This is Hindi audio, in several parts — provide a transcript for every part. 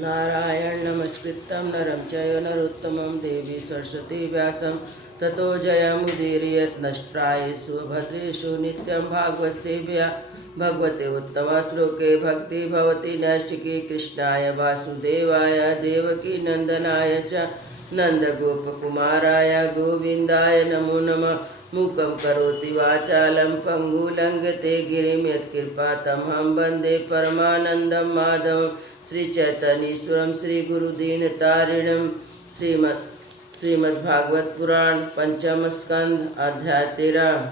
नारायण नमस्कृतं नरं चैव नरोत्तमं देवी सरस्वती व्यासं ततो जयमुदीरयेत् नष्टप्रायेषु भद्रेषु नित्यं भागवत सेव्या भगवते उत्तमश्लोके भक्ति भवति नैष्टिकी कृष्णाय वासुदेवाय देवकी नंदनाय च नन्दगोपकुमाराय गोविन्दाय नमो नमः। मूकं करोति वाचालं पङ्गुलङ्घते गिरिं यत्कृपातमहं वन्दे परमानन्दं माधवं श्रीचैतन्येश्वरं श्रीगुरुदीनतारिणं श्रीमद्भागवत पुराण पंचम स्कंद अध्याय 13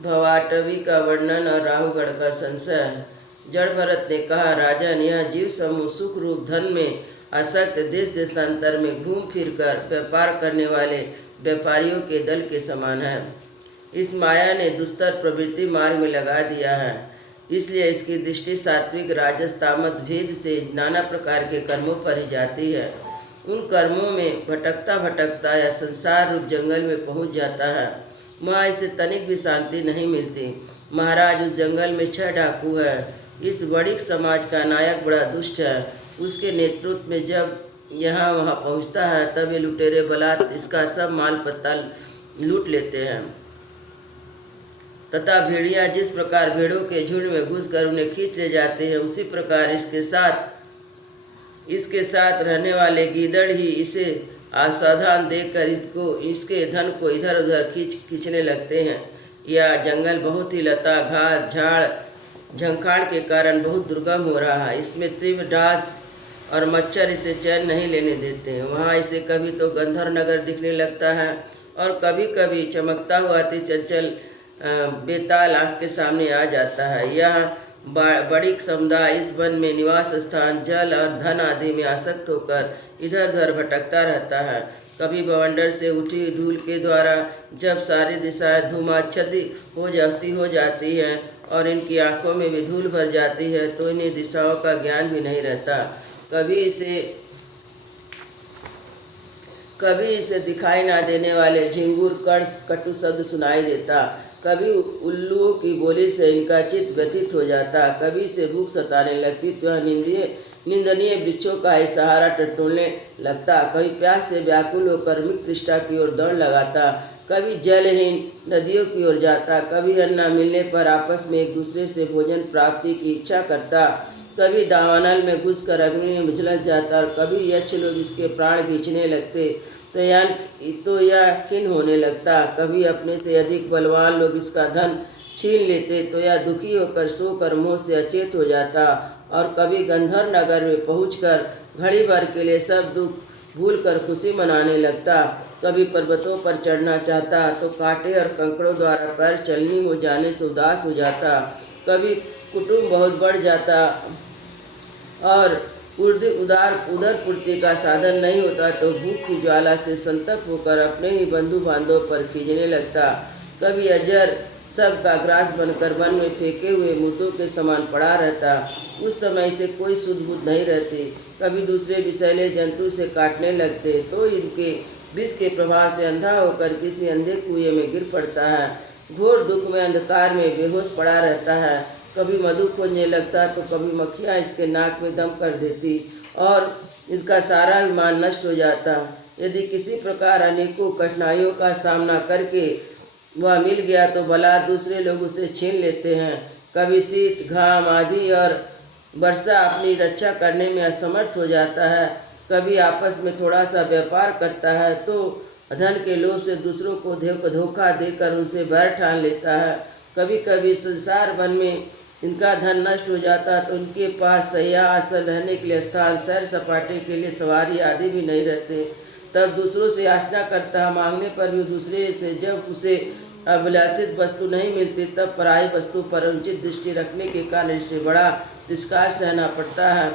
भवाटवी का वर्णन और राहुगढ़ का संशय। जड़ भरत ने कहा, राजन, यह जीव समूह सुख रूप धन में आसक्त देश देशांतर में घूम फिर कर व्यापार करने वाले व्यापारियों के दल के समान है। इस माया ने दुस्तर प्रवृत्ति मार्ग में लगा दिया है, इसलिए इसकी दृष्टि सात्विक राजस तामस भेद से नाना प्रकार के कर्मों पर ही जाती है। उन कर्मों में भटकता भटकता या संसार रूप जंगल में पहुंच जाता है। वहाँ इसे तनिक भी शांति नहीं मिलती। महाराज, उस जंगल में 6 डाकू है। इस वणिक समाज का नायक बड़ा दुष्ट है। उसके नेतृत्व में जब यहाँ वहाँ पहुँचता है तब ये लुटेरे बलात् इसका सब माल पत्ता लूट लेते हैं तथा भेड़िया जिस प्रकार भेड़ों के झुंड में घुसकर उन्हें खींच ले जाते हैं, उसी प्रकार इसके साथ रहने वाले गीदड़ ही इसे असावधान देकर इसके धन को इधर उधर खींचने लगते हैं। यह जंगल बहुत ही लता घास झाड़ झंखाड़ के कारण बहुत दुर्गम हो रहा है। इसमें तीव्र डांस और मच्छर इसे चैन नहीं लेने देते हैं। वहाँ इसे कभी तो गंधर्व नगर दिखने लगता है और कभी कभी चमकता हुआ अति चंचल बेताल आँख के सामने आ जाता है। यह बड़ी समुदाय इस वन में निवास स्थान जल और धन आदि में आसक्त होकर इधर उधर भटकता रहता है। कभी बवंडर से उठी धूल के द्वारा जब सारी दिशाएं धूमाच्छादित हो जाती हैं और इनकी आंखों में भी धूल भर जाती है तो इन्हें दिशाओं का ज्ञान भी नहीं रहता। कभी इसे दिखाई ना देने वाले झिंगुर कर्ष कटु शब्द सुनाई देता। कभी उल्लुओं की बोली से इनका चित्त व्यथित हो जाता। कभी इसे भूख सताने लगती तो यह निंदनीय वृक्षों का ही सहारा टटोलने लगता। कभी प्यास से व्याकुल होकर मृत तृष्णा की ओर दौड़ लगाता। कभी जलहीन नदियों की ओर जाता। कभी अन्न न मिलने पर आपस में एक दूसरे से भोजन प्राप्ति की इच्छा करता। कभी दावानल में घुसकर अग्नि में झुलस जाता और कभी यक्ष लोग इसके प्राण खींचने लगते तो यह खिन्न होने लगता। कभी अपने से अधिक बलवान लोग इसका धन छीन लेते तो यह दुखी होकर सोकर मोह से अचेत हो जाता और कभी गंधर्व नगर में पहुंचकर घड़ी भर के लिए सब दुख भूलकर खुशी मनाने लगता। कभी पर्वतों पर चढ़ना चाहता तो कांटे और कंकड़ों द्वारा पैर चलनी हो जाने से उदास हो जाता। कभी कुटुंब बहुत बढ़ जाता और उदर पूर्ति का साधन नहीं होता तो भूख की ज्वाला से संतप्त होकर अपने ही बंधु बांधवों पर खींचने लगता। कभी अजर सब का ग्रास बनकर वन में फेंके हुए मुर्दों के समान पड़ा रहता। उस समय से कोई सुध बुध नहीं रहती। कभी दूसरे विषैले जंतु से काटने लगते तो इनके विष के प्रभाव से अंधा होकर किसी अंधे कुएं में गिर पड़ता है। घोर दुख में अंधकार में बेहोश पड़ा रहता है। कभी मधु खोजने लगता तो कभी मक्खियाँ इसके नाक में दम कर देती और इसका सारा विमान नष्ट हो जाता। यदि किसी प्रकार अनेकों कठिनाइयों का सामना करके वह मिल गया तो भला दूसरे लोग उसे छीन लेते हैं। कभी शीत घाम आदि और वर्षा अपनी रक्षा करने में असमर्थ हो जाता है। कभी आपस में थोड़ा सा व्यापार करता है तो धन के लोभ से दूसरों को धोखा देकर उनसे बैर ठान लेता है। कभी कभी संसार वन में इनका धन नष्ट हो जाता तो उनके पास शैया आसन रहने के लिए स्थान सैर सपाटे के लिए सवारी आदि भी नहीं रहते। तब दूसरों से याचना करता, मांगने पर भी दूसरे से जब उसे अभिलाषित वस्तु नहीं मिलती तब पराई वस्तु पर अनुचित दृष्टि रखने के कारण इससे बड़ा तिरस्कार सहना पड़ता है।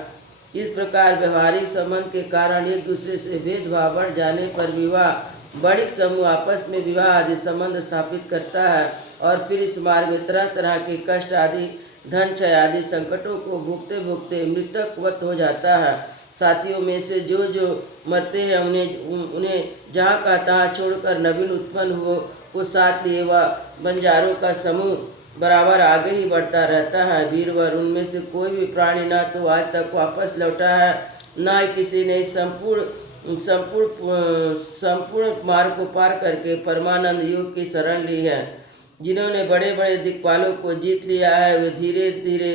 इस प्रकार व्यवहारिक संबंध के कारण एक दूसरे से भेदभाव बढ़ जाने पर विवाह बड़िक समूह आपस में विवाह आदि संबंध स्थापित करता है और फिर इस मार्ग में तरह तरह के कष्ट आदि धन क्षय आदि संकटों को भोगते भोगते मृतकवत हो जाता है। साथियों में से जो मरते हैं उन्हें जहाँ का तहाँ छोड़कर नवीन उत्पन्न हुए को साथ लिए वह बंजारों का समूह बराबर आगे ही बढ़ता रहता है। वीरवर उनमें से कोई भी प्राणी न तो आज तक वापस लौटा है ना ही किसी ने इस संपूर्ण मार्ग को पार करके परमानंद योग की शरण ली है। जिन्होंने बड़े बड़े दिक्पालों को जीत लिया है, वे धीरे धीरे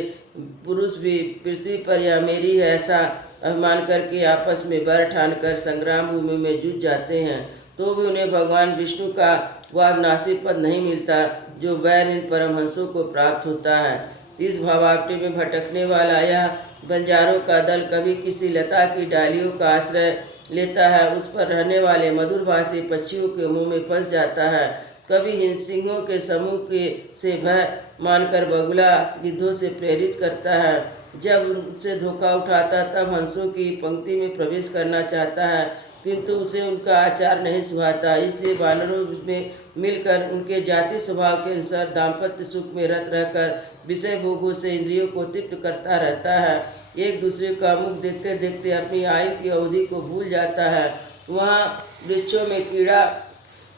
पुरुष भी पृथ्वी पर या मेरी है ऐसा अभिमान करके आपस में बैर ठान कर संग्राम भूमि में जुट जाते हैं, तो भी उन्हें भगवान विष्णु का वह नासिक पद नहीं मिलता जो वैर इन परमहंसों को प्राप्त होता है। इस भावाप्ति में भटकने वाला यह बंजारों का दल कभी किसी लता की डालियों का आश्रय लेता है, उस पर रहने वाले मधुरभाषी पक्षियों के मुंह में फंस जाता है, कभी सिंहों के समूह के से भय मानकर बगुला गिद्धों से प्रेरित करता है, जब उनसे धोखा उठाता तब हंसों की पंक्ति में प्रवेश करना चाहता है, किंतु उसे उनका आचार नहीं सुहाता, इसलिए वानरों में मिलकर उनके जाति स्वभाव के अनुसार दाम्पत्य सुख में रत रहकर विषय भोगों से इंद्रियों को तृप्त करता रहता है। एक दूसरे का मुख देखते देखते अपनी आयु की अवधि को भूल जाता है। वहाँ वृक्षों में कीड़ा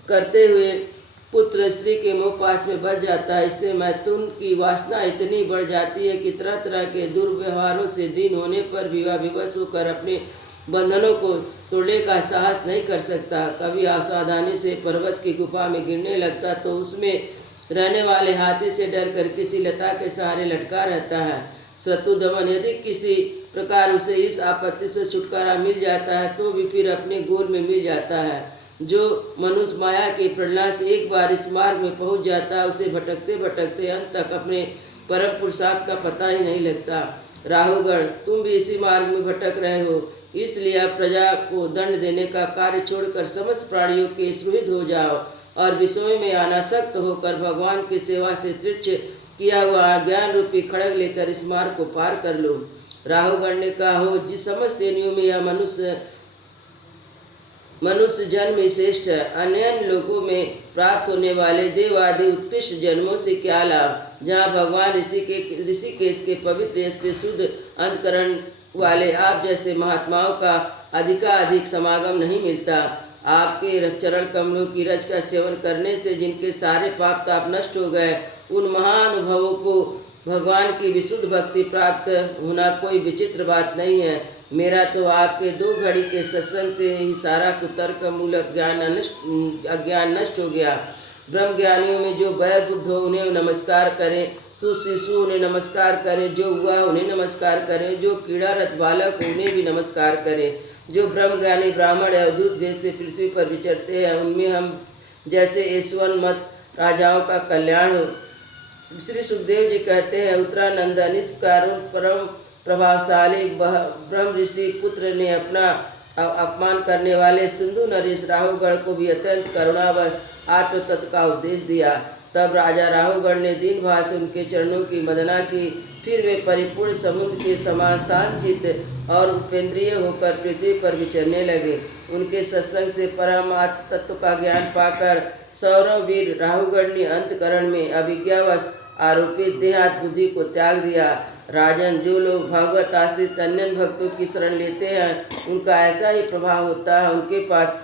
करते हुए पुत्र स्त्री के मुँह पास में बच जाता है। इससे मैथुन की वासना इतनी बढ़ जाती है कि तरह तरह के दुर्व्यवहारों से दीन होने पर विवाह विवश होकर अपने बंधनों को तोड़ने का साहस नहीं कर सकता। कभी असावधानी से पर्वत की गुफा में गिरने लगता तो उसमें रहने वाले हाथी से डरकर किसी लता के सहारे लटका रहता है। शत्रु दमन यदि किसी प्रकार उसे इस आपत्ति से छुटकारा मिल जाता है तो भी फिर अपने गोल में मिल जाता है। जो मनुष्य माया के प्रेरणा से एक बार इस मार्ग में पहुंच जाता है, उसे भटकते भटकते अंत तक अपने परम पुरुषार्थ का पता ही नहीं लगता। राहुगण, तुम भी इसी मार्ग में भटक रहे हो, इसलिए अब प्रजा को दंड देने का कार्य छोड़कर समस्त प्राणियों के सुहृद हो जाओ और विषयों में अनासक्त होकर भगवान की सेवा से तृच्छ किया हुआ ज्ञान रूपी खड़ग लेकर इस मार्ग को पार कर लो। राहुगण ने कहा, हो जिस समस्त योनियों में यह मनुष्य जन्म ही श्रेष्ठ है, अन्य लोगों में प्राप्त होने वाले देव आदि उत्कृष्ट जन्मों से क्या लाभ, जहाँ भगवान ऋषिकेश के पवित्र से शुद्ध अंतकरण वाले आप जैसे महात्माओं का अधिकाधिक समागम नहीं मिलता। आपके चरण कमलों की रज का सेवन करने से जिनके सारे पाप ताप नष्ट हो गए, उन महानुभवों को भगवान की विशुद्ध भक्ति प्राप्त होना कोई विचित्र बात नहीं है। मेरा तो आपके 2 घड़ी के सत्संग से ही सारा कुतर्क मूलक अज्ञान नष्ट हो गया। ब्रह्म ज्ञानियों में जो बैर बुद्ध हो उन्हें नमस्कार करें, सुशिशु उन्हें नमस्कार करें, जो हुआ उन्हें नमस्कार करें, जो कीड़ारत बालक उन्हें भी नमस्कार करें, जो ब्रह्म ज्ञानी ब्राह्मण या अवधूत भेद से पृथ्वी पर विचरते हैं, उनमें हम जैसे ईश्वर मत राजाओं का कल्याण हो। श्री सुखदेव जी कहते हैं, उत्तरानंद निष्कारुण परम प्रभावशाली ब्रह्म ऋषि पुत्र ने अपना अपमान करने वाले सिंधु नरेश राहुगण को भी अत्यंत करुणावश आत्म तत्व का उपदेश दिया। तब राजा राहुगण ने दीन भाव से उनके चरणों की वंदना की। फिर वे परिपूर्ण समुद्र के समान शांतचित्त और उपेंद्रिय होकर पृथ्वी पर विचरने लगे। उनके सत्संग से परम आत्म तत्व का ज्ञान पाकर सौरवीर राहुगण ने अंतकरण में अभिज्ञावश आरोपित देहात बुद्धि को त्याग दिया। राजन, जो लोग भगवत आश्रित अन्य भक्तों की शरण लेते हैं उनका ऐसा ही प्रभाव होता है, उनके पास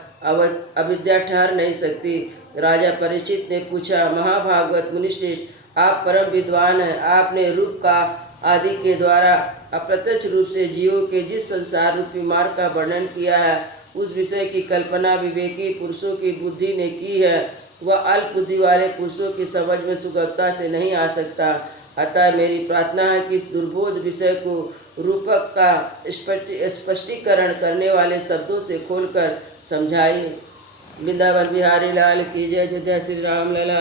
अविद्या ठहर नहीं सकती। राजा परीक्षित ने पूछा, महाभागवत मुनिश्रेष्ठ, आप परम विद्वान हैं, आपने रूप का आदि के द्वारा अप्रत्यक्ष रूप से जीवों के जिस संसार रूपी मार्ग का वर्णन किया है, उस विषय की कल्पना विवेकी पुरुषों की बुद्धि ने की है, वह अल्प बुद्धि वाले पुरुषों की समझ में सुगमता से नहीं आ सकता। अतः मेरी प्रार्थना है कि इस दुर्बोध विषय को रूपक का स्पष्टीकरण करने वाले शब्दों से खोलकर समझाइए। वृंदावन बिहारी लाल की जय। जय श्री राम लला।